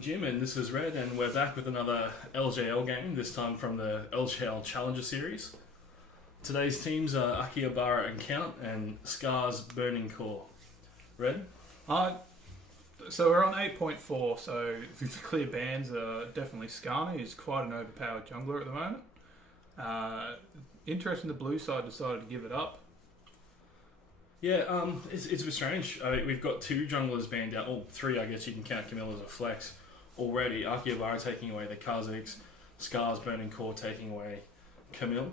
I'm Jim and this is Red, and we're back with another LJL game, this time from the LJL Challenger Series. Today's teams are Akihabara and Count and Scar's Burning Core. Red? So we're on 8.4, so the clear bans are definitely Skarner, who's quite an overpowered jungler at the moment. Interesting the blue side decided to give it up. Yeah, it's a bit strange. I mean, we've got two junglers banned out, or three, I guess you can count Camille as a flex already. Akihabara taking away the Kazakhs, Scar's Burning Core taking away Camille.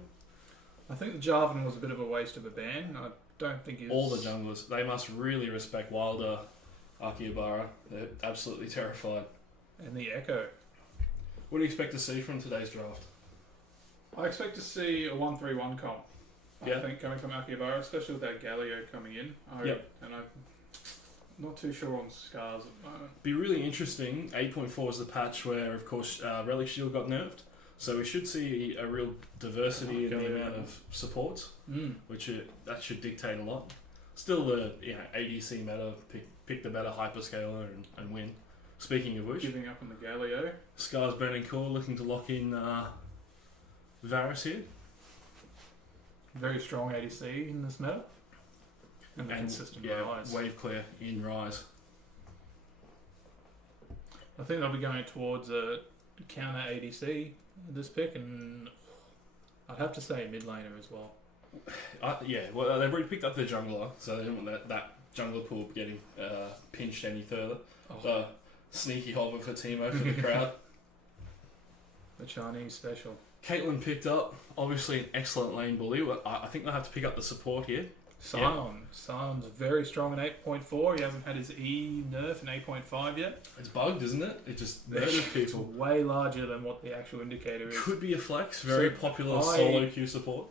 I think the Jarvan was a bit of a waste of a ban. I don't think it's... All the junglers, they must really respect Wilder, Akihabara. They're absolutely terrified. And the Echo. What do you expect to see from today's draft? I expect to see a 1-3-1 comp. Yeah. I think coming from Akihabara, especially with that Galio coming in. Yep. And I'm not too sure on Scars at the moment. Be really interesting. 8.4 is the patch where, of course, Relic Shield got nerfed. So we should see a real diversity in the amount of supports, which that should dictate a lot. Still the ADC meta, pick the better hyperscaler and win. Speaking of which, Giving up on the Galio. Scar's Burning Core looking to lock in Varus here. Very strong ADC in this meta. And consistent Rise. Wave clear in Rise. I think they'll be going towards a counter ADC in this pick, and I'd have to say mid laner as well. Well, they've already picked up their jungler, so they don't want that jungler pool getting pinched any further. Sneaky hover for Teemo for the crowd. The Chinese special. Caitlyn picked up, obviously an excellent lane bully. I think they'll have to pick up the support here. Sion's very strong in 8.4. He hasn't had his E nerf in 8.5 yet. It's bugged, isn't it? It just murders people. Way larger than what the actual indicator is. Could be a flex. Very popular solo queue support.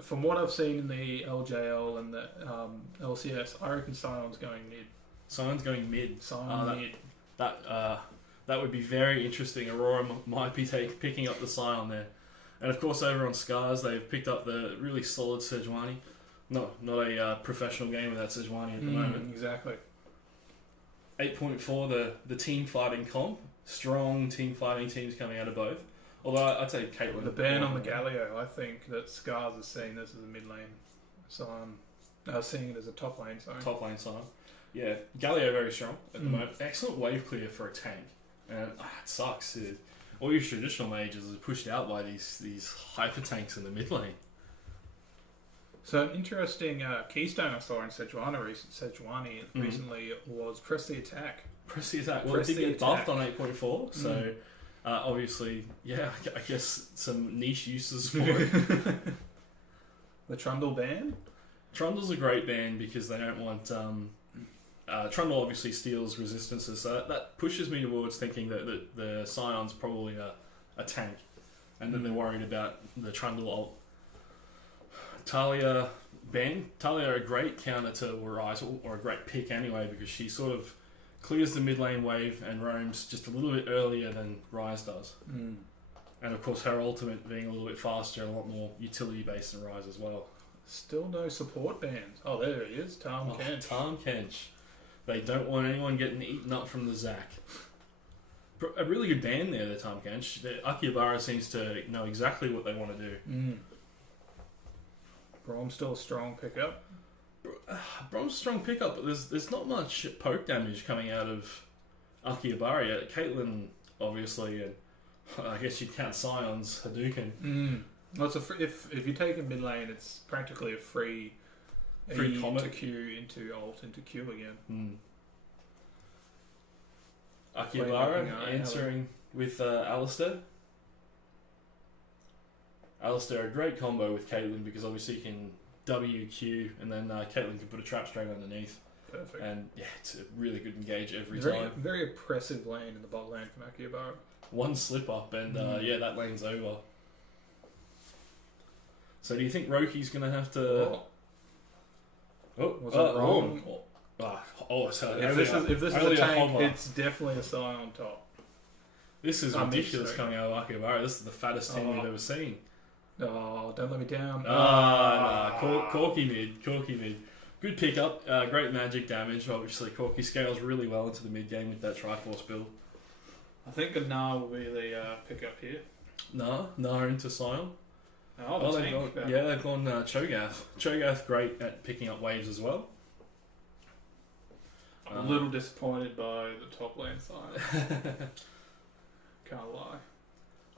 From what I've seen in the LJL and the LCS, I reckon Sion's going mid. Sion's going mid. Mid. That would be very interesting. Aurora might be picking up the Sion there. And of course, over on Scars, they've picked up the really solid Sejuani. Not a professional game without Sejuani at the moment. Exactly. 8.4, the team fighting comp. Strong team fighting teams coming out of both. Although I'd say Caitlyn. The ban on the Galio, I think that Scars is seeing this as a mid lane Sion. Seeing it as a top lane Sion. Top lane Sion. Yeah, Galio very strong at the moment. Excellent wave clear for a tank. And it sucks. All your traditional mages are pushed out by these hyper tanks in the mid lane. So an interesting keystone I saw in Sejuani recently was Press the Attack. Press the Attack. Well, it did get buffed on 8.4, so obviously, I guess some niche uses for it. The Trundle ban? Trundle's a great ban because they don't want... Trundle obviously steals resistances, so that pushes me towards thinking that the Sion's probably a tank, and then they're worried about the Trundle ult. Talia a great counter to Rise, or a great pick anyway, because she sort of clears the mid lane wave and roams just a little bit earlier than Rise does. And of course her ultimate being a little bit faster, a lot more utility based than Rise as well. Still no support bans. Oh, there he is, Tahm Kench. Tahm Kench. They don't want anyone getting eaten up from the Zac. A really good ban there, the Tahm Kench. Akihabara seems to know exactly what they want to do. Brom's still a strong pickup. Brom's a strong pickup, but there's not much poke damage coming out of Akihabara yet. Caitlyn, obviously, and I guess you count Sion's Hadouken. Well, if you take a mid lane, it's practically a free comet to Q into ult into Q again. Akihabara answering with Alistair. Alistair, a great combo with Caitlyn because obviously you can WQ and then Caitlyn can put a trap straight underneath. Perfect. And it's a really good engage every time. Very oppressive lane in the bot lane from Akihabara. One slip up and that lane's over. So do you think Roki's going to have to... Was it wrong? So if this is a tank, it's definitely a Sion on top. This is ridiculous coming out of Akihabara. This is the fattest team we've ever seen. Oh, don't let me down. Corky mid. Good pickup, great magic damage. Obviously, Corky scales really well into the mid game with that Triforce build. I think a Gnar will be the pickup here. Nah into Scion. Oh, they've gone Cho'Gath. Cho'Gath great at picking up waves as well. I'm a little disappointed by the top lane side. Can't lie.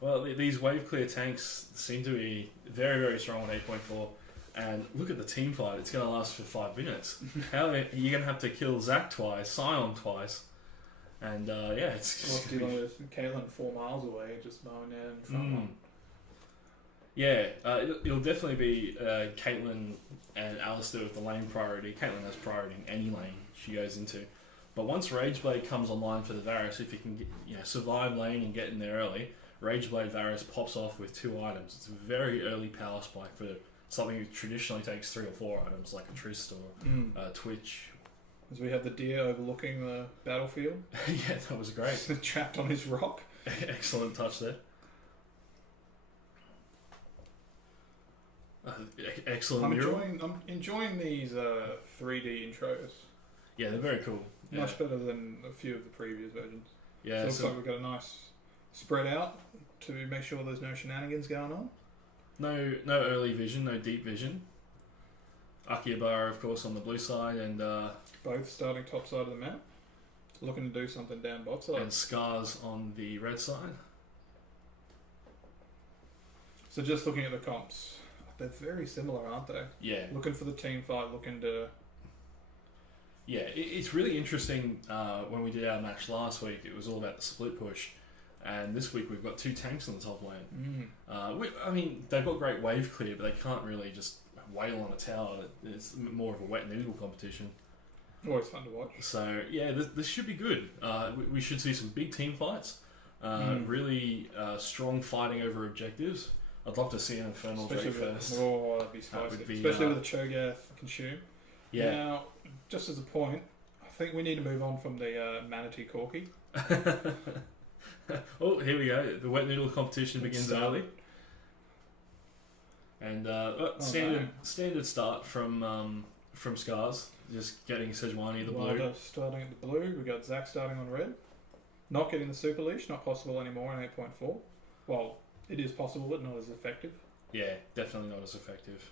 Well, these wave clear tanks seem to be very, very strong on 8.4. And look at the team fight. It's going to last for 5 minutes. How are you going to have to kill Zac twice, Scion twice? And it's What's dealing with Caitlyn 4 miles away, just mowing down in front line. Yeah, it'll definitely be Caitlyn and Alistair with the lane priority. Caitlyn has priority in any lane she goes into. But once Rageblade comes online for the Varus, if you can survive lane and get in there early, Rageblade Varus pops off with 2 items. It's a very early power spike for something that traditionally takes 3 or 4 items, like a Trist or Twitch. As we have the deer overlooking the battlefield. Yeah, that was great. Trapped on his rock. Excellent touch there. Excellent mural. I'm enjoying these 3D intros. Yeah, they're very cool. Much better than a few of the previous versions. Yeah, so it looks like we've got a nice spread out to make sure there's no shenanigans going on. No early vision, no deep vision. Akihabara, of course, on the blue side, and both starting top side of the map. Looking to do something down bot side. And Scars on the red side. So just looking at the comps, they're very similar, aren't they? Yeah. Looking for the team fight, looking to... Yeah, it's really interesting. When we did our match last week, it was all about the split push. And this week we've got 2 tanks on the top lane. I mean, they've got great wave clear, but they can't really just wail on a tower. It's more of a wet noodle competition. Always fun to watch. So, yeah, this should be good. We should see some big team fights. Really strong fighting over objectives. I'd love to see an Infernal Drake first. Oh, that'd be spicy. Especially with the Cho'Gath consume. Yeah. Now, just as a point, I think we need to move on from the Manatee Corki. Oh, here we go. The wet noodle competition begins early. And standard start from Scars. Just getting Sejuani the blue. Wilder starting at the blue. We got Zac starting on red. Not getting the super leash. Not possible anymore in 8.4. Well, it is possible, but not as effective. Yeah, definitely not as effective.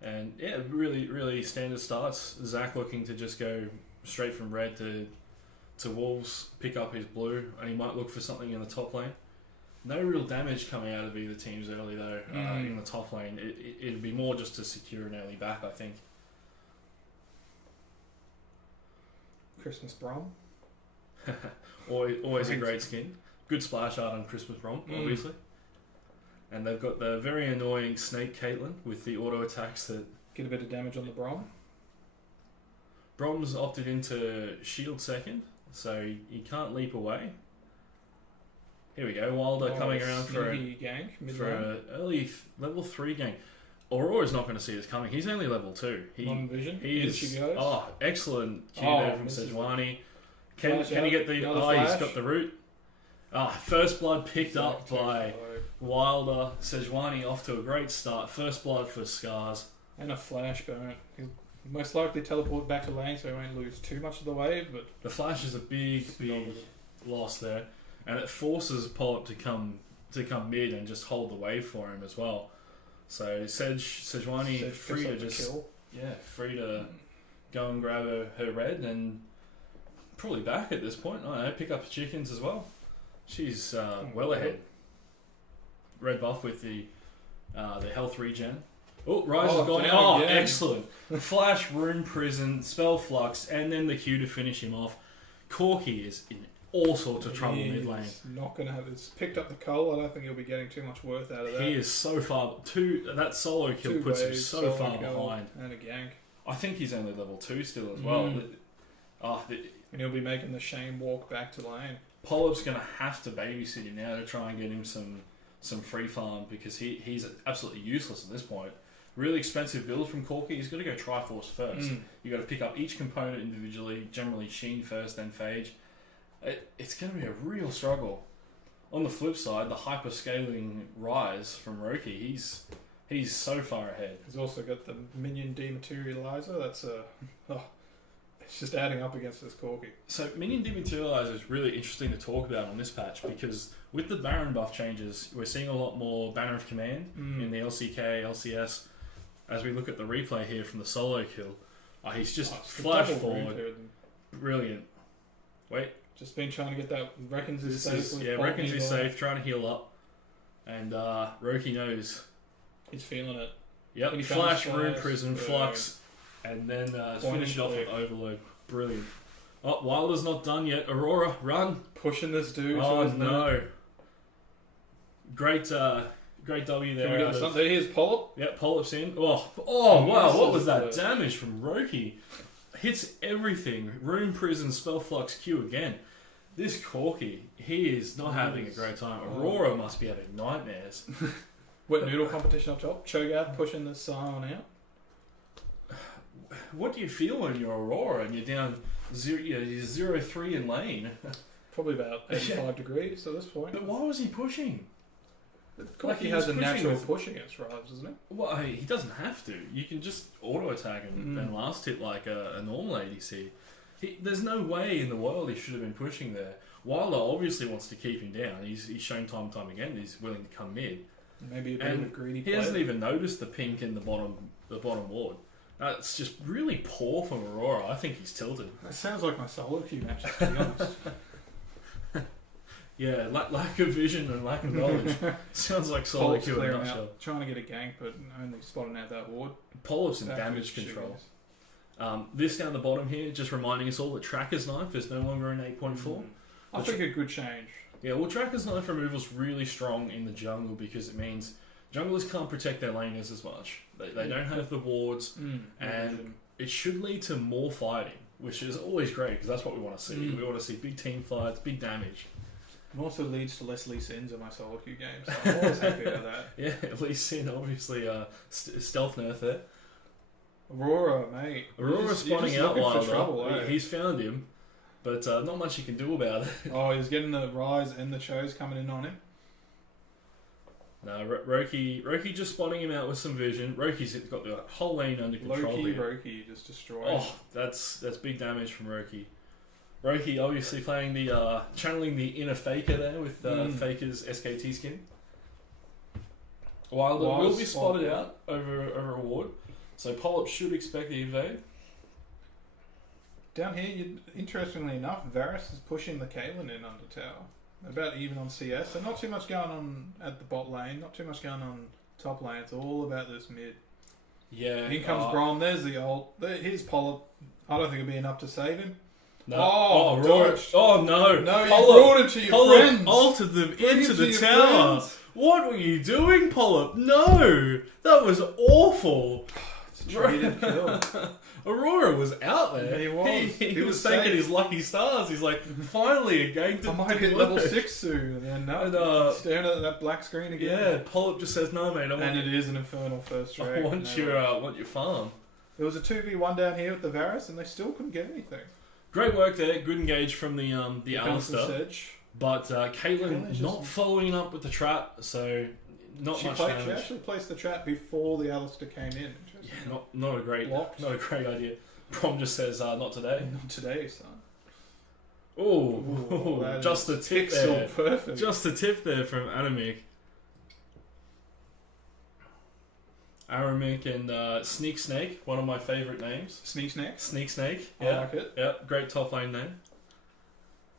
And yeah, really, really standard starts. Zac looking to just go straight from red to Wolves, pick up his blue, and he might look for something in the top lane. No real damage coming out of either teams early though in the top lane. It'd be more just to secure an early back, I think. Christmas Brom. Always a great skin. Good splash art on Christmas Brom, obviously. And they've got the very annoying Snake Caitlyn with the auto attacks that get a bit of damage on the Brom. Brom's opted into shield second, so he can't leap away. Here we go, Wilder coming around for an early level 3 gank. Aurora's not going to see this coming. He's only level 2. Non-vision. She goes. Oh, excellent Q there from Sejuani. Can he get the... he's got the root. First blood picked up by Wilder. Sejuani off to a great start. First blood for Scars. And a flash burn. He'll most likely teleport back to lane so he won't lose too much of the wave, but... The flash is a big loss there. And it forces Polyp to come mid and just hold the wave for him as well. So Sejuani free to just free to go and grab her red and probably back at this point. I don't know, pick up chickens as well. She's well ahead. Red buff with the health regen. Oh, Rise has gone. Oh, excellent! Flash, Rune Prison, Spell Flux, and then the Q to finish him off. Corki is in all sorts of trouble mid lane. Not going to have. It's picked up the cull. I don't think he'll be getting too much worth out of that. He is so far. That solo kill puts him so far behind. And a gank. I think he's only level 2 still as well. And he'll be making the shame walk back to lane. Polyp's going to have to babysit him now to try and get him some free farm because he's absolutely useless at this point. Really expensive build from Corki. He's got to go Triforce first. You've got to pick up each component individually, generally Sheen first, then Phage. It's going to be a real struggle. On the flip side, the hyper-scaling Rise from Roki, he's so far ahead. He's also got the minion dematerializer. That's It's just adding up against this Corki. So Minion Dematerializer is really interesting to talk about on this patch because with the Baron buff changes, we're seeing a lot more Banner of Command in the LCK, LCS. As we look at the replay here from the solo kill, he's just flash forward. Brilliant. Wait. Just been trying to get that. Reckons is safe. Reckons he's safe, trying to heal up. And Roki knows. He's feeling it. Yep, flash, Rune Prison, Flux, and then finished off with Overload. Brilliant. Oh, Wilder's not done yet. Aurora, run! Pushing this dude. Oh no. Great W there. Here's Polyp. Yep, Polyp's in. Oh wow, what was that damage from Roki? Hits everything. Rune Prison, Spell Flux, Q again. This Corki, he is not having a great time. Aurora must be having nightmares. Wet noodle competition up top. Cho'Gath pushing the Scion out. What do you feel when you're Aurora and you're down 0-3 in lane? Probably about 85 degrees at this point. But why was he pushing? Like he has a natural push against Rise, doesn't he? Well, he doesn't have to. You can just auto attack him and last hit like a normal ADC. There's no way in the world he should have been pushing there. Wilder obviously wants to keep him down. He's shown time and time again he's willing to come mid. Maybe a bit of a greedy He hasn't even noticed the pink in the bottom ward. It's just really poor from Aurora. I think he's tilted. That sounds like my solo queue match, to be honest. Yeah, lack of vision and lack of knowledge. Sounds like solo queue in a nutshell. Trying to get a gank, but only spotting out that ward. Polyp's in damage control. This down the bottom here, just reminding us all that Tracker's Knife is no longer in 8.4. I think a good change. Yeah, well, Tracker's Knife removal is really strong in the jungle because it means junglers can't protect their laners as much. They don't have the wards, and it should lead to more fighting, which is always great because that's what we want to see. We want to see big team fights, big damage. It also leads to less Lee Sins in my solo queue games. So I'm always happy about that. Yeah, Lee Sin obviously stealth nerf there. Aurora, mate. Aurora spawning out Wilder. Eh? He's found him, but not much he can do about it. He's getting the Rise and the Chose coming in on him. No, Roki just spotting him out with some vision. Roki's got the whole lane under control. Roki just destroyed. Oh, that's big damage from Roki. Roki obviously playing the channeling the inner Faker there with Faker's SKT skin. Wilder will be spotted out over a ward, so Polyp should expect the evade. Down here, interestingly enough, Varus is pushing the Caitlyn in under tower. About even on CS, so not too much going on at the bot lane, not too much going on top lane. It's all about this mid. Yeah. Here comes Brom. There's the ult. Here's Polyp. I don't think it'll be enough to save him. No. Aurora. Oh no! No, you brought him to your friends. Altered them into the tower. What were you doing, Polyp? No, that was awful. It's a traded kill. Aurora was out there. He was. He was thanking his lucky stars. He's like, finally a game to I might hit level 6 soon. And then staring at that black screen again. Yeah, Polyp just says, no, mate. It is an infernal first trade. I want your farm. There was a 2v1 down here with the Varus, and they still couldn't get anything. Great work there. Good engage from the Alistar. But Caitlyn not following up with the trap, so not much damage. She actually placed the trap before the Alistar came in. Yeah, not a great idea. Prom just says, not today. Not today, son. Oh, just the tip there. Perfect. Just the tip there from Aramik. Aramik and Sneak Snake, one of my favourite names. Sneak Snake? Sneak Snake, yeah. I like it. Yeah, great top lane name.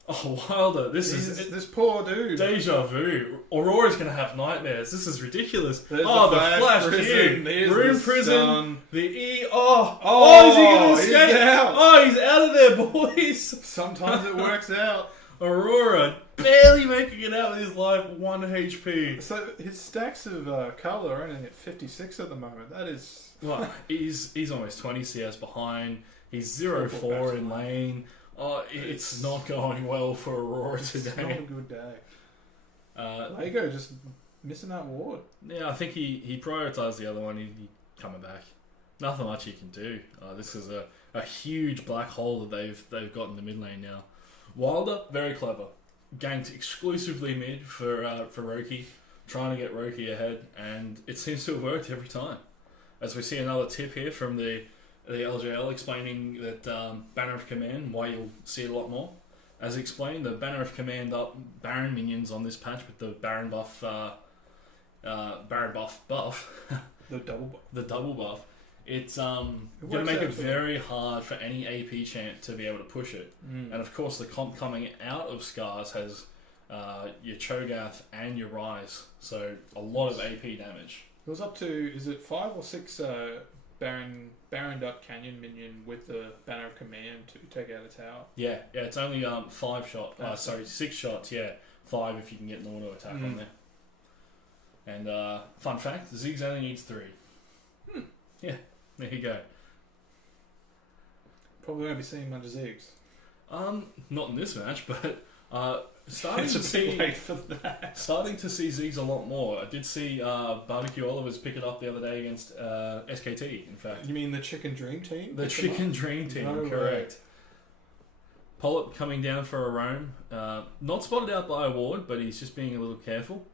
Oh, Wilder, this poor dude. Deja vu. Aurora's going to have nightmares. This is ridiculous. There's the flash prison. Rune Prison. The E. Is he going to escape? He's out of there, boys. Sometimes it works out. Aurora barely making it out with his life, 1 HP. So his stacks of colour are only at 56 at the moment. That is... Well, he's almost 20 CS behind. He's 0-4 in lane. It's not going well for Aurora today. It's not a good day. Lego just missing that ward. Yeah, I think he prioritised the other one. He coming back. Nothing much he can do. This is a huge black hole that they've got in the mid lane now. Wilder, very clever. Ganked exclusively mid for Roki, trying to get Roki ahead, and it seems to have worked every time. As we see another tip here from the the LJL explaining that Banner of Command, why you'll see it a lot more. As explained, the Banner of Command up Baron minions on this patch with the Baron buff, the double buff. It's going to make it very hard for any AP champ to be able to push it. And of course, the comp coming out of Scars has your Cho'Gath and your Rise, so a lot of AP damage. It was up to, is it 5 or 6 Baron Duck Canyon minion with the Banner of Command to take out a tower? Yeah, it's only 5 shots. 6 shots. Yeah, 5 if you can get an auto attack on there. And fun fact: Ziggs only needs 3. Yeah, there you go. Probably won't be seeing much Ziggs. Not in this match, but starting to see Ziggs a lot more. I did see Barbecue Oliver's pick it up the other day against SKT. In fact, you mean the Chicken Dream Team? The Chicken Dream Team, no correct. Polyp coming down for a roam, not spotted out by a ward, but he's just being a little careful.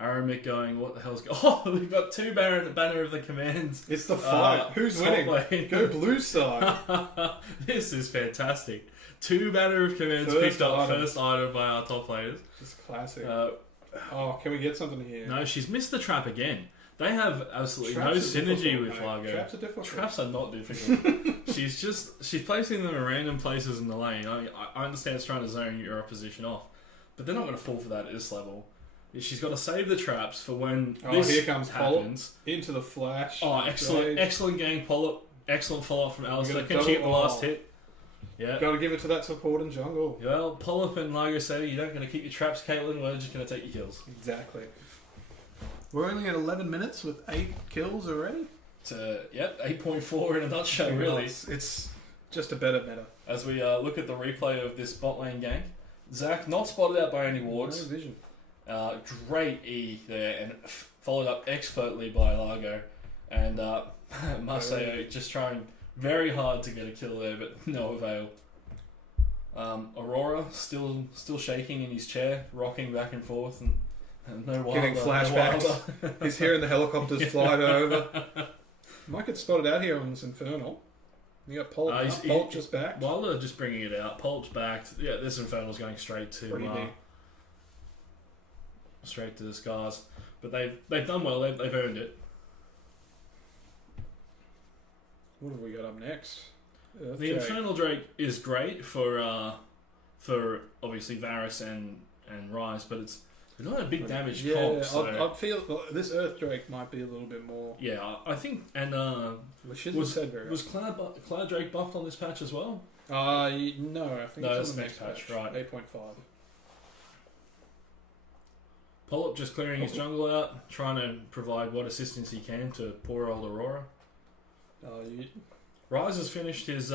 Aramik going, what the hell's going on? Oh, we've got 2 Banner of the Commands. It's the fight. Who's winning? Go blue side. This is fantastic. 2 Banner of Commands picked up first item by our top players. Just classic. Can we get something here? No, she's missed the trap again. They have absolutely no synergy with Largo. Traps are difficult. Traps are not difficult. she's placing them in random places in the lane. I understand it's trying to zone your opposition off, but they're not going to fall for that at this level. She's got to save the traps for when this here comes happens. Polyp into the flash. Oh, excellent gang, Polyp. Excellent follow-up from Alistair. Can she get the last hit? Yeah. Got to give it to that support in jungle. Well, Polyp and Largo say you're not going to keep your traps, Caitlin. We're just going to take your kills. Exactly. We're only at 11 minutes with 8 kills already. 8.4 in a nutshell, really. It's just a better meta. As we look at the replay of this bot lane gang, Zach not spotted out by any wards. No vision. Great E there, and followed up expertly by Largo. And Marseille just trying very hard to get a kill there, but no avail. Aurora still shaking in his chair, rocking back and forth, and no Wilder. Getting flashbacks. He's hearing the helicopters fly over. Might get spotted out here on this Infernal. You got Polyp just back. Wilder just bringing it out. Polyp's back. Yeah, this Infernal's going straight to the Scars. But they've done well. They've earned it. What have we got up next? The Infernal Drake is great for obviously Varus and Rise, but it's not a big damage comp. So I feel this Earth Drake might be a little bit more. Yeah, I think. And was Cloud Drake buffed on this patch as well? No, I think it's on the next patch. Right, 8.5. Polyp just clearing his jungle out, trying to provide what assistance he can to poor old Aurora. Rise has finished his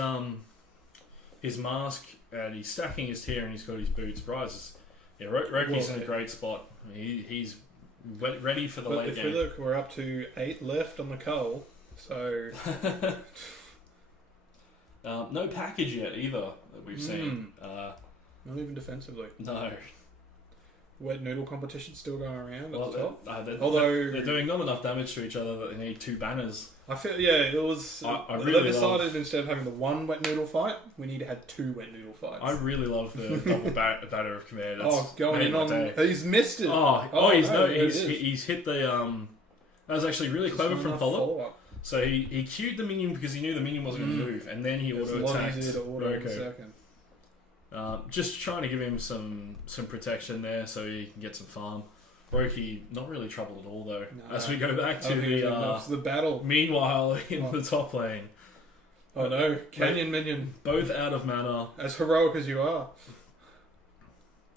mask, and he's stacking his tier, and he's got his boots. Rise is, Roki's in a great spot. He's ready for the late game. If we look, we're up to 8 left on the cull, so no package yet either that we've seen. Not even defensively. No. Wet noodle competition still going around at the top. Although they're doing not enough damage to each other that they need 2 banners. I feel it was. They decided instead of having the 1 wet noodle fight, we need to have 2 wet noodle fights. I really love the double banner of command. Going in on. He's missed it. He's hit the. That was actually really clever from Polyp. So he queued the minion because he knew the minion wasn't going to move, and then he auto attacked. It's a lot easier to auto in a second. Just trying to give him some protection there so he can get some farm. Roki not really troubled at all though. No, as we go back to the battle. Meanwhile, in the top lane. Oh no, Canyon minion. Both out of mana. As heroic as you are.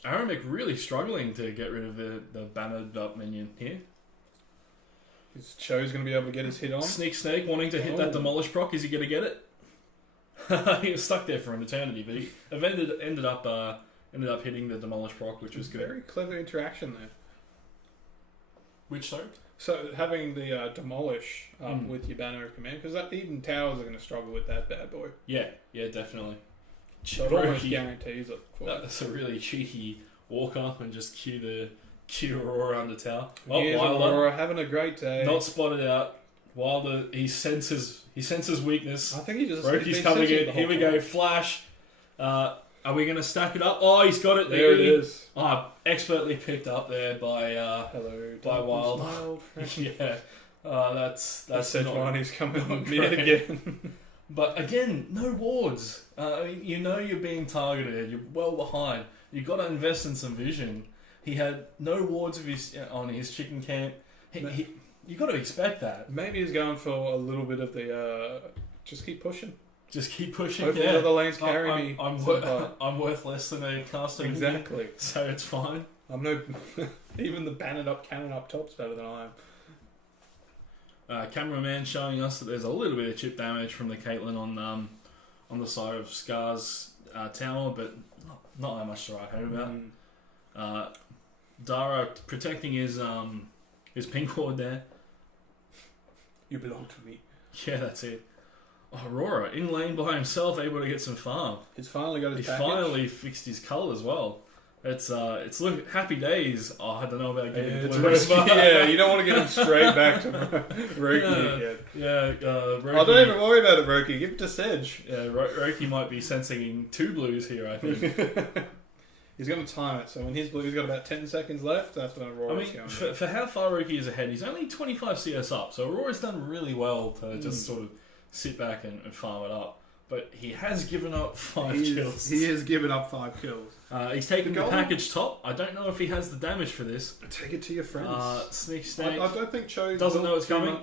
Aramik really struggling to get rid of the bannered up minion here. His Cho's going to be able to get his hit on. Sneak Snake wanting to hit that demolish proc. Is he going to get it? He was stuck there for an eternity, but he ended up hitting the demolish proc, which was good. Very clever interaction there. Which so? So having the demolish with your banner of command, because even towers are going to struggle with that bad boy. Yeah, definitely. So it almost guarantees it. That's a really cheeky walk up and just cue Aurora under tower. Here's Aurora having a great day. Not spotted out. Wilder, he senses weakness. I think he just... Roki's coming in. Here we go. Flash. Are we going to stack it up? Oh, he's got it there. There it is. Oh, expertly picked up there by Wilder. Yeah. That's Sejuani's coming on mid again. But again, no wards. You know you're being targeted. You're well behind. You've got to invest in some vision. He had no wards on his chicken camp. You got to expect that. Maybe he's going for a little bit of the just keep pushing. Just keep pushing. Hopefully the other lanes carry me. I'm worth less than a caster. Exactly. So it's fine. I'm no... Even the cannon up top's better than I am. Cameraman showing us that there's a little bit of chip damage from the Caitlyn on the side of Scar's tower, but not that much to write home about. Dara protecting his pink ward there. You belong to me. Yeah, that's it. Aurora in lane by himself, able to get some farm. He's finally got his package. Finally fixed his cull as well. It's look happy days. Oh, I don't know about getting blue. Yeah, you don't want to get him straight back to Roki again. Yeah, Roki. Oh, don't even worry about it, Roki. Give it to Sedge. Yeah, Roki might be sensing 2 blues here, I think. He's going to time it, so when his blue's got about 10 seconds left, that's when Aurora's going. For how far Roki is ahead, he's only 25 CS up, so Aurora's done really well to just sort of sit back and farm it up. But he has given up 5 kills. He has given up 5 kills. He's taken the package top. I don't know if he has the damage for this. Take it to your friends. Sneak snake. I don't think Cho doesn't know it's coming.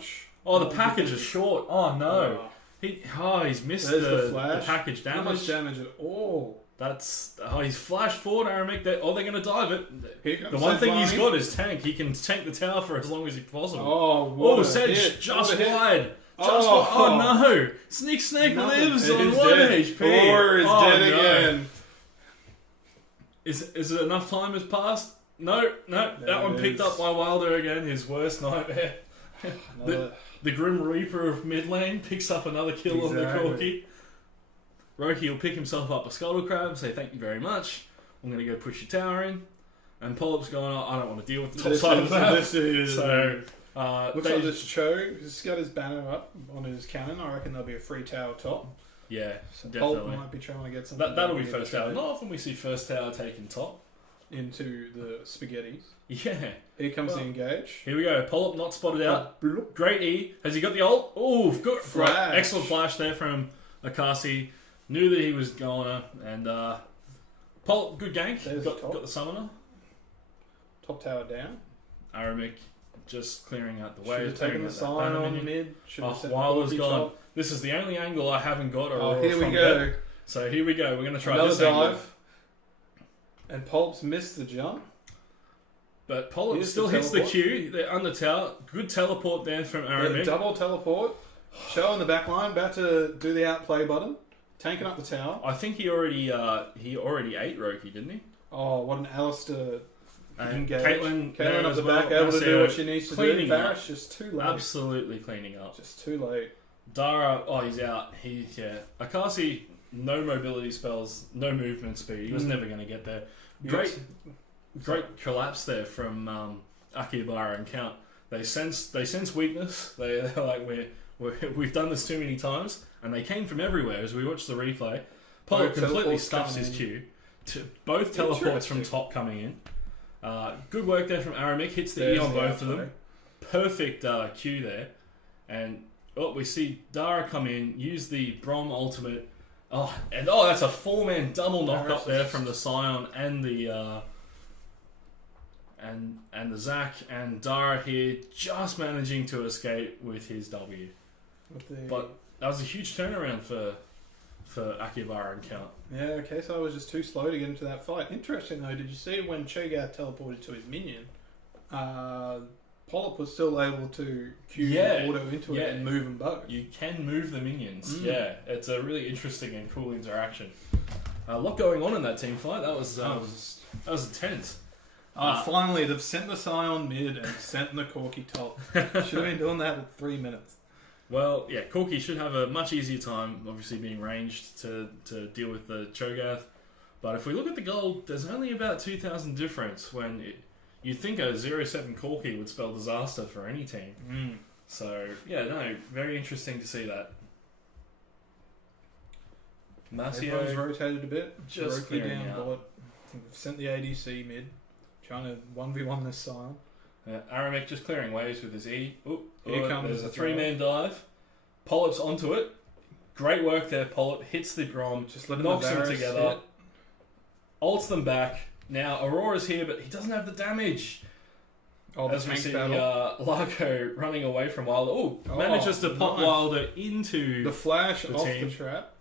Oh, the package is short. Oh no. He's missed the package damage. Not much damage at all. He's flashed forward, Aramis. They're going to dive it. The one thing he's got is tank. He can tank the tower for as long as possible. Sedge just wide. Oh no! Sneak Snake lives on 1 HP. Or is dead again. Is it enough time has passed? No. That one picked up by Wilder again. His worst nightmare. The Grim Reaper of mid lane picks up another kill on the Corky. Roki will pick himself up a Scuttle Crab and say thank you very much. I'm going to go push your tower in. And Polyp's going, I don't want to deal with the top side of that. Looks like this Cho has got his banner up on his cannon. I reckon there'll be a free tower top. Yeah, so definitely. Polyp might be trying to get something. That'll be first tower. Not often we see first tower taken top. Into the spaghettis. Yeah. Here comes the engage. Here we go. Polyp not spotted out. Great E. Has he got the ult? Oh, good. Flash. Excellent flash there from Akasi. Knew that he was going to. And Polyp, good gank. Got the summoner. Top tower down. Aramis just clearing out the way. Should have taken the sign on mid. Wilder's gone. This is the only angle I haven't got. Here we go. Yet. So here we go. We're going to try another this dive. Angle. And Polyp's missed the jump. But Polyp still hits the Q. They're under tower. Good teleport there from Aramis. Double teleport. Show in the back line. About to do the outplay button. Tanking up the tower. I think he already ate Roki, didn't he? Oh, what an Alistair engage. Caitlyn up the back, able to do what she needs to do. Varus just too late. Absolutely cleaning up. Just too late. Dara, he's out. Akasi, no mobility spells, no movement speed. He was never going to get there. Great collapse there from Akihabara and Count. They sense weakness. They're like we've done this too many times, and they came from everywhere. As we watch the replay, Polyp completely stuffs his Q. Both teleports from top coming in. Good work there from Aramis. Hits the E on both of them. Perfect Q there, and we see Dara come in, use the Brom ultimate. That's a 4-man double knock up there from the Scion and the and the Zac, and Dara here just managing to escape with his W. But that was a huge turnaround for Akihabara and Count. Yeah, so I was just too slow to get into that fight. Interesting though, did you see when Cho'Gath teleported to his minion? Polyp was still able to Q auto into it and move them both. You can move the minions. Yeah, it's a really interesting and cool interaction. A lot going on in that team fight. That was intense. Finally, they've sent the Scion mid and sent the Corky top. Should have been doing that at 3 minutes. Well, yeah, Corky should have a much easier time, obviously being ranged to deal with the Cho'Gath. But if we look at the gold, there's only about 2,000 difference when you'd think a 0-7 Corky would spell disaster for any team. So, yeah, no, very interesting to see that. Everyone's Masio rotated a bit. just Roki clearing down, out. bullet. Sent the ADC mid. Trying to 1v1 this Sion. Aramek just clearing waves with his E. Here comes there's a the 3-man dive. Polyp's onto it. Great work there, Polyp. Hits the Grom. Just let knocks the them Varus together. hit. Ults them back. Now, Aurora's here, but he doesn't have the damage. Oh, the As we tank see battle. Largo running away from Wilder. Manages to pop nice. Wilder into The flash the off team. the trap.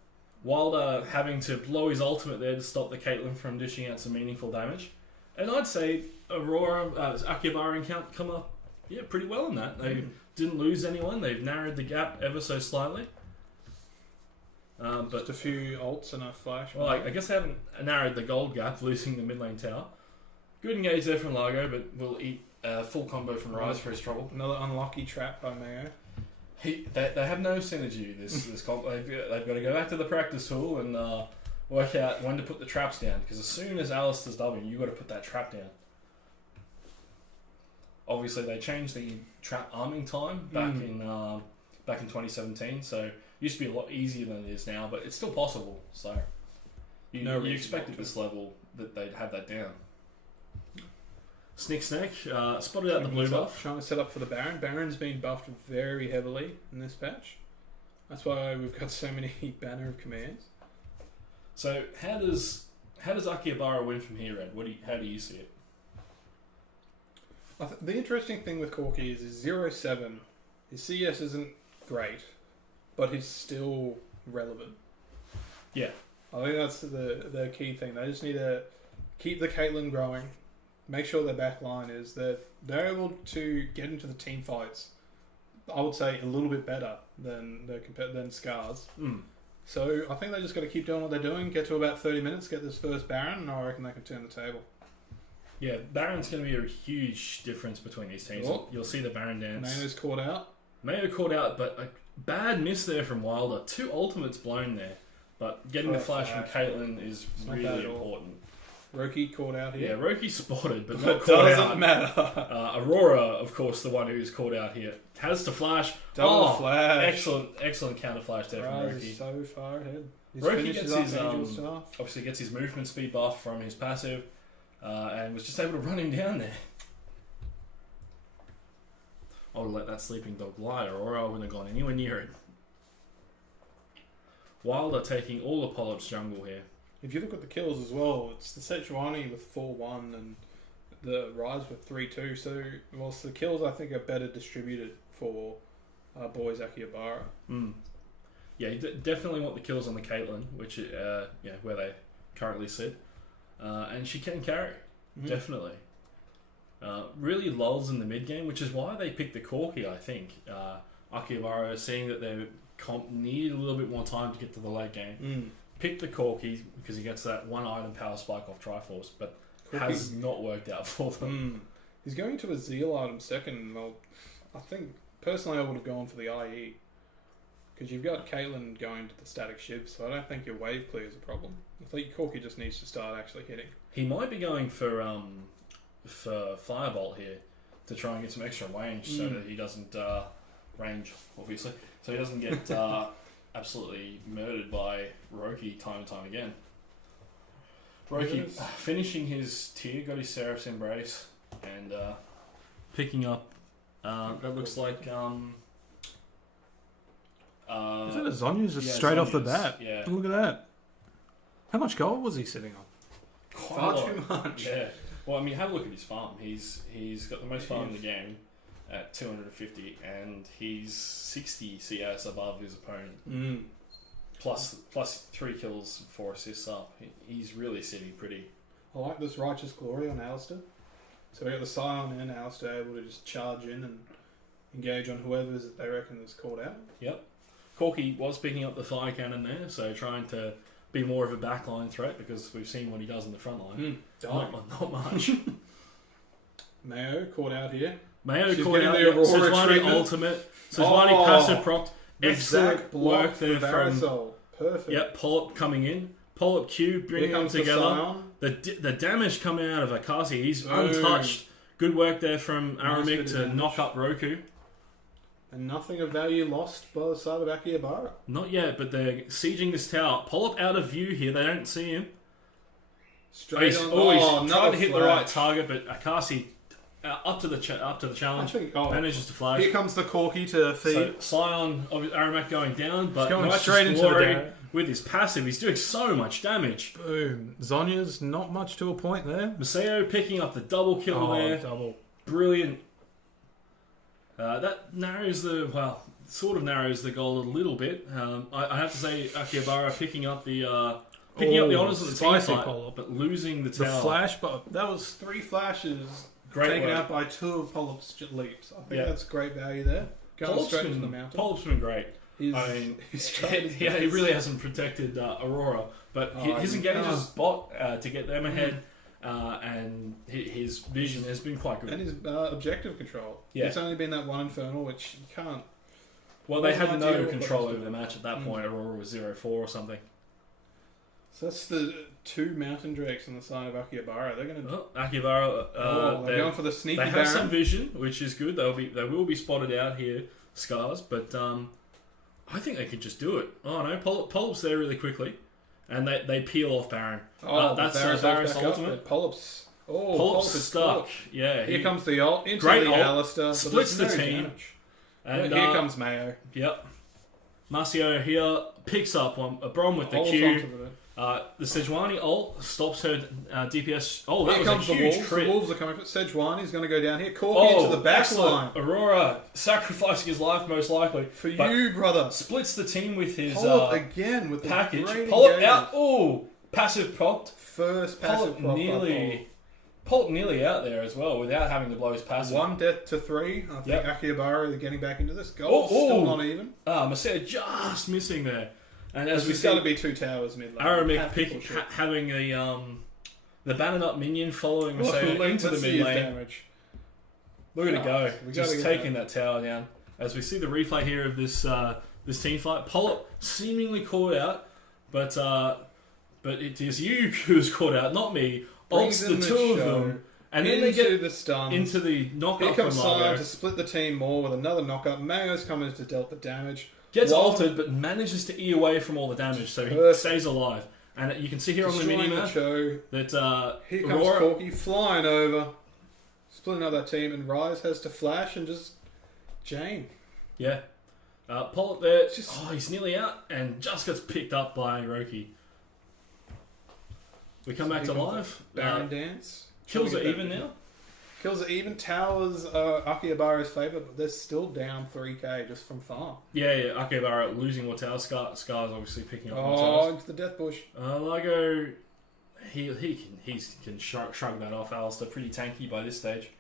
Wilder having to blow his ultimate there to stop the Caitlyn from dishing out some meaningful damage. And I'd say Aurora, Akihabara and Count come up pretty well in that. They didn't lose anyone. They've narrowed the gap ever so slightly. But Just a few ults and a flash. well, I guess they haven't narrowed the gold gap, losing the mid lane tower. Good engage there from Largo, but will eat a full combo from Rise for his trouble. Another unlucky trap by Mayo. They have no synergy. This comp. They've got to go back to the practice tool and work out when to put the traps down. Because as soon as Alistair's W, you got to put that trap down. Obviously, they changed the trap arming time back in 2017. So it used to be a lot easier than it is now, but it's still possible. So you expect at this level that they'd have that down. Snick Snack spotted out the blue buff. Trying to set up for the Baron. Baron's been buffed very heavily in this patch. That's why we've got so many banner of commands. So how does Akihabara win from here, Ed? How do you see it? The interesting thing with Corki is he's 0-7. His CS isn't great, but he's still relevant. Yeah. I think that's the key thing. They just need to keep the Caitlyn growing. Make sure their back line is that they're able to get into the team fights. I would say a little bit better than Scars. So I think they just got to keep doing what they're doing. Get to about 30 minutes, get this first Baron, and I reckon they can turn the table. Yeah, Baron's going to be a huge difference between these teams. Oh. You'll see the Baron dance. Mayo's caught out. Mayo caught out, but a bad miss there from Wilder. 2 ultimates blown there, but getting the flash from Caitlyn is really important. Roki caught out here. Yeah, Roki spotted, but But not caught out. doesn't matter. Aurora, of course, the one who's caught out here, has to flash. Double flash. Excellent counter flash there from Rise Roki. is so far ahead. Roki gets his obviously gets his movement speed buff from his passive, and was just able to run him down there. I would have let that sleeping dog lie, or I wouldn't have gone anywhere near it. Wilder taking all the Polyp's jungle here. If you look at the kills as well, it's the Sejuani with 4-1 and the Rise with 3-2. So, whilst the kills I think are better distributed for boys Akihabara. Yeah, you definitely want the kills on the Caitlyn, which where they currently sit, and she can carry definitely. Really lulls in the mid game, which is why they picked the Corki. I think Akihabara, seeing that their comp needed a little bit more time to get to the late game. Picked the Corki because he gets that 1 item power spike off Triforce, but has not worked out for them. He's going to a Zeal item second. Well, I think personally I would have gone for the IE because you've got Caitlyn going to the static shiv, so I don't think your wave clear is a problem. I think Corki just needs to start actually hitting. He might be going for Firebolt here to try and get some extra range so that he doesn't range, obviously, so he doesn't get absolutely murdered by Roki time and time again. Roki finishing his tier, got his Seraph's Embrace, and picking up, that looks like... is that a Zonya's just straight off the bat? Yeah. Look at that. How much gold was he sitting on? Far too much. Yeah. Well, I mean, have a look at his farm. He's got the most farm in the game at 250, and he's 60 CS above his opponent. Plus 3 kills, 4 assists up. He's really sitting pretty. I like this Righteous Glory on Alistair. So we got the Scion and Alistair able to just charge in and engage on whoever's that they reckon is called out. Yep. Corki was picking up the fire cannon there, so trying to be more of a backline threat because we've seen what he does in the front line. Not much. Mayo caught out here. Mayo caught out the Sejuani ultimate. Sejuani passive proc. Excellent work there from... Perfect. Yep, Polyp coming in. Polyp Q bringing them together. The damage coming out of Akasi. He's untouched. Good work there from Aramek to knock up Roku. And nothing of value lost by the side of Akihabara. Not yet, but they're sieging this tower. Polyp out of view here. They don't see him. Straight on. He's trying to hit the right target, but Akasi up to the challenge. Manages to flash. Here comes the Corki to feed. So Scion of Aramak going down, but going straight into the with his passive. He's doing so much damage. Boom. Zonya's not much to a point there. Maseo picking up the double kill there. Double. Brilliant. That narrows sort of narrows the goal a little bit. I have to say, Akihabara picking up the honours of the team fight, but losing the tower. The flash, but that was 3 flashes taken out by 2 of Polyp's leaps. I think that's great value there. Going straight into the mountain. Polyp's been great. He really hasn't protected Aurora, but his engages bot to get them ahead. And his vision has been quite good. And his objective control. Yeah. It's only been that one Infernal, which you can't... Well, they had no control over the match at that point. Aurora was 0-4 or something. So that's the 2 Mountain Drakes on the side of Akihabara. They're going to... Akihabara... they're going for the sneaky They have some vision, which is good. They will be spotted out here, Scars, but I think they could just do it. Oh no, Polyp's there really quickly. And they peel off Baron. That's Baron's ultimate. Polyp's stuck. Yeah. Here comes the ult. Into the Alistair. Splits the team. And here comes Mayo. Yep. Marcio here picks up a Brom with the Q. The Sejuani ult stops her DPS. Oh, that was a huge crit. The Wolves are coming. Sejuani's going to go down here. Corki into the backline. Aurora sacrificing his life most likely. For you, brother. Splits the team with his again with the package. Polyp out. Oh, passive propped. First passive prop. Polyp nearly out there as well without having to blow his passive. 1 death to 3. I think Akihabara are getting back into this. Goal still not even. Maseo just missing there. And as we see, got to be 2 towers mid lane. Aramek having the banner up minion following Maseo into the mid lane. Look at it go. Just taking that tower down. As we see the replay here of this team fight, Polyp seemingly caught out, but it is you who's caught out, not me. Ults the 2 of them, and then they get the stun into the knockup. Here comes Scion to split the team more with another knockup. Mayo's coming to dealt the damage. Gets altered, but manages to E away from all the damage, so he stays alive. And you can see here on the minimap that here comes Aurora, Corki flying over, splitting up that team, and Rise has to flash and just Jane. Yeah. Polyp there, he's nearly out, and just gets picked up by Roki. We come back to live. Baron dance. Kills are even now. Kills are even. Towers are Akihabara's favour, but they're still down 3k just from farm. Yeah. Akihabara losing more towers. Scar's obviously picking up more towers. Into the death bush. Ligo, he can shrug that off. Alistair pretty tanky by this stage.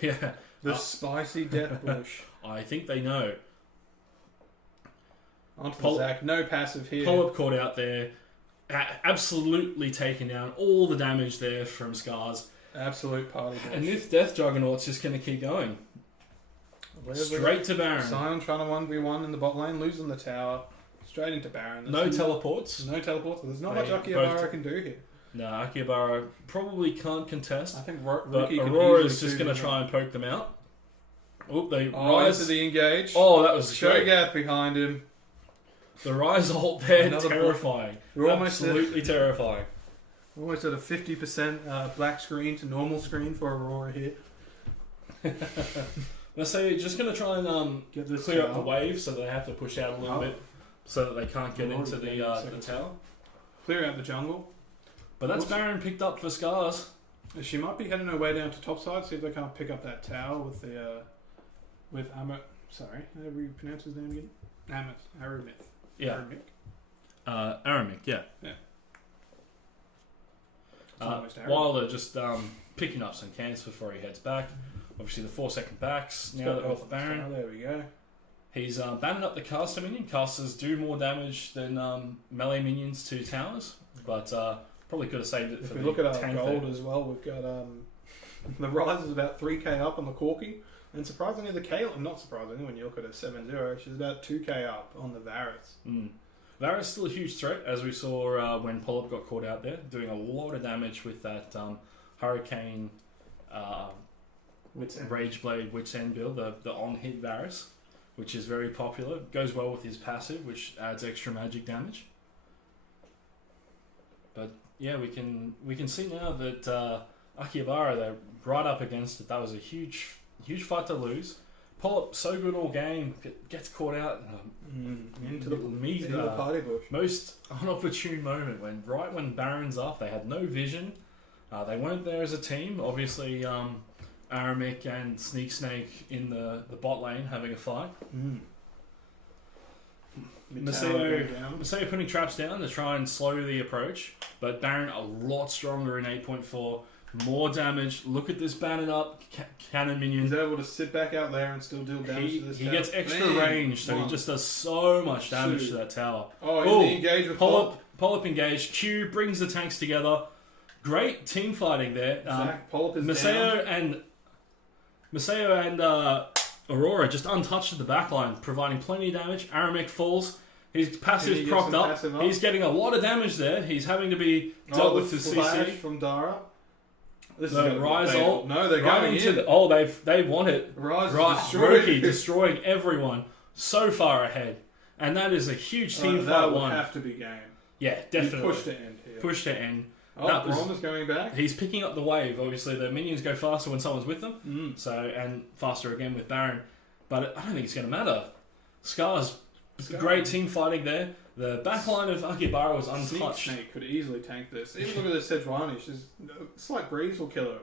Yeah. The spicy death bush. I think they know. Onto the Zac. No passive here. Polyp caught out there. Absolutely taking down all the damage there from Scars. Absolute party bush. And this Death Juggernaut's just going to keep going. Straight to Baron. Scion trying to 1v1 in the bot lane, losing the tower. Straight into Baron. No teleports. There's not much Akihabara can do here. No, Akihabara probably can't contest. I think but Aurora's just going to try and poke them out. They rise into the engage. That was Shogath behind him. The Rise ult there, terrifying. Absolutely terrifying. We're almost at a 50% black screen to normal screen for Aurora here. Let's say you're just going to try and clear up the wave so they have to push out a little bit so that they can't get into the tower. Clear out the jungle. But that's Baron picked up for Scars. She might be heading her way down to topside, see if they can't pick up that tower with the sorry, how do you pronounce his name again? Aramith. Yeah. Aramek, yeah. Wilder just picking up some cans before he heads back. Obviously the 4-second backs. Now that off Baron. There we go. He's banning up the caster minion. Casters do more damage than melee minions to towers, but probably could have saved it for the look at our gold as well, we've got the Rise is about 3k up on the Corki. And surprisingly, the Kayle, not surprisingly, when you look at a 7-0, she's about 2k up on the Varus. Varus is still a huge threat, as we saw when Polyp got caught out there, doing a lot of damage with that Hurricane Rageblade Wit's End build, the on-hit Varus, which is very popular. Goes well with his passive, which adds extra magic damage. But yeah, we can see now that Akihabara, they're right up against it. That was a huge fight to lose. Pull up so good all game, gets caught out into the party bush. Most unopportune moment when Baron's up, they had no vision. They weren't there as a team. Obviously, Aramik and Sneak Snake in the bot lane having a fight. Maseo putting traps down to try and slow the approach, but Baron a lot stronger in 8.4. More damage. Look at this banded up cannon minion. He's able to sit back out there and still deal damage to this tower. He gets extra range, so he just does so much damage to that tower. Oh, he engaged with Pull up engaged. Q brings the tanks together. Great team fighting there. Pull-up is down. Maseo and Aurora just untouched at the backline, providing plenty of damage. Aramik falls. His passive's propped up. He's getting a lot of damage there. He's having to be dealt with his CC. From Dara. This is Rise ult. No, they're going into they want it. Rise Roki destroying everyone so far ahead, and that is a huge team fight. That would have to be game. Yeah, definitely. Push to end here. Push to end. Braum is going back. He's picking up the wave. Obviously, the minions go faster when someone's with them. So and faster again with Baron, but I don't think it's going to matter. Scar's great team fighting there. The backline of Akihabara was untouched. Snake could easily tank this. Even look at this Sejuani. It's like Breeze will kill her.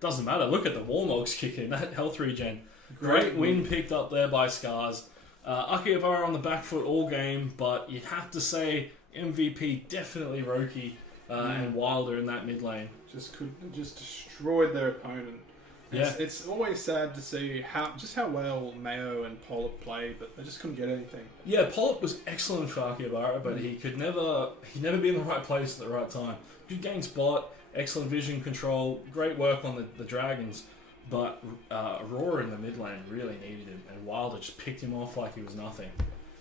Doesn't matter. Look at the Warmogs kicking that health regen. Great win picked up there by Scars. Akihabara on the back foot all game, but you have to say MVP definitely Roki and Wilder in that mid lane. Just destroyed their opponent. Yeah. It's always sad to see how well Mayo and Pollard played, but they just couldn't get anything. Yeah, Pollard was excellent for Akihabara, but he never be in the right place at the right time. Good game spot, excellent vision control, great work on the Dragons, but Aurora in the mid lane really needed him, and Wilder just picked him off like he was nothing.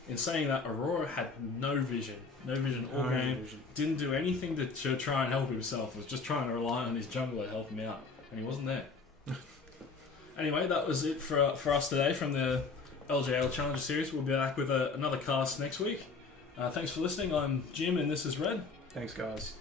In saying that, Aurora had no vision all game, didn't do anything to try and help himself, was just trying to rely on his jungler to help him out, and he wasn't there. Anyway, that was it for us today from the LJL Challenger Series. We'll be back with another cast next week. Thanks for listening. I'm Jim and this is Red. Thanks, guys.